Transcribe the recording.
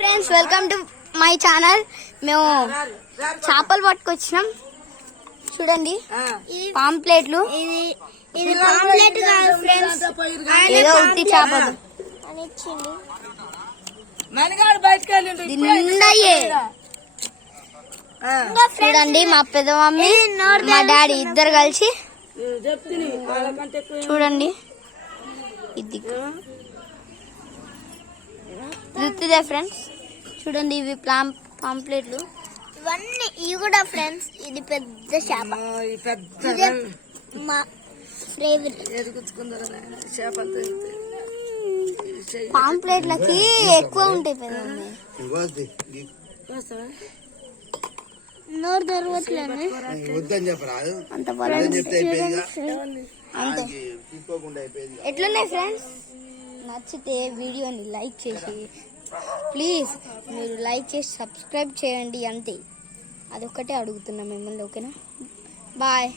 Friends welcome to my channel. మేము చేపలు పట్టుకొచ్చినాం చూడండి. పాంప్లెట్లు ఇది పాంప్లెట్ కాదు ఫ్రెండ్స్, ఏదో ఉత్తి చేపలు అని ఇచ్చింది. చూడండి మా పెద్ద మమ్మీ మా డాడీ ఇద్దరు కలిసి చూడండి. ఇది గుర్తుదే ఫ్రెండ్స్, చూడండి ఇవి పాంప్లెట్లు. ఇవన్నీ ఇవి కూడా ఫ్రెండ్స్. ఇది పెద్ద చేప, మా ఫేవరెట్. పాంప్లెట్లకి ఎక్కువ ఉంటాయి పెద్ద నోరు దొరకట్లేదు అంత అంతే. ఎట్లున్నాయి ఫ్రెండ్స్? నచ్చితే వీడియోని లైక్ చేసి ప్లీజ్ మీరు లైక్ చేసి సబ్స్క్రైబ్ చేయండి అంతే. అదొక్కటే అడుగుతున్నా మిమ్మల్ని. ఓకేనా? బాయ్.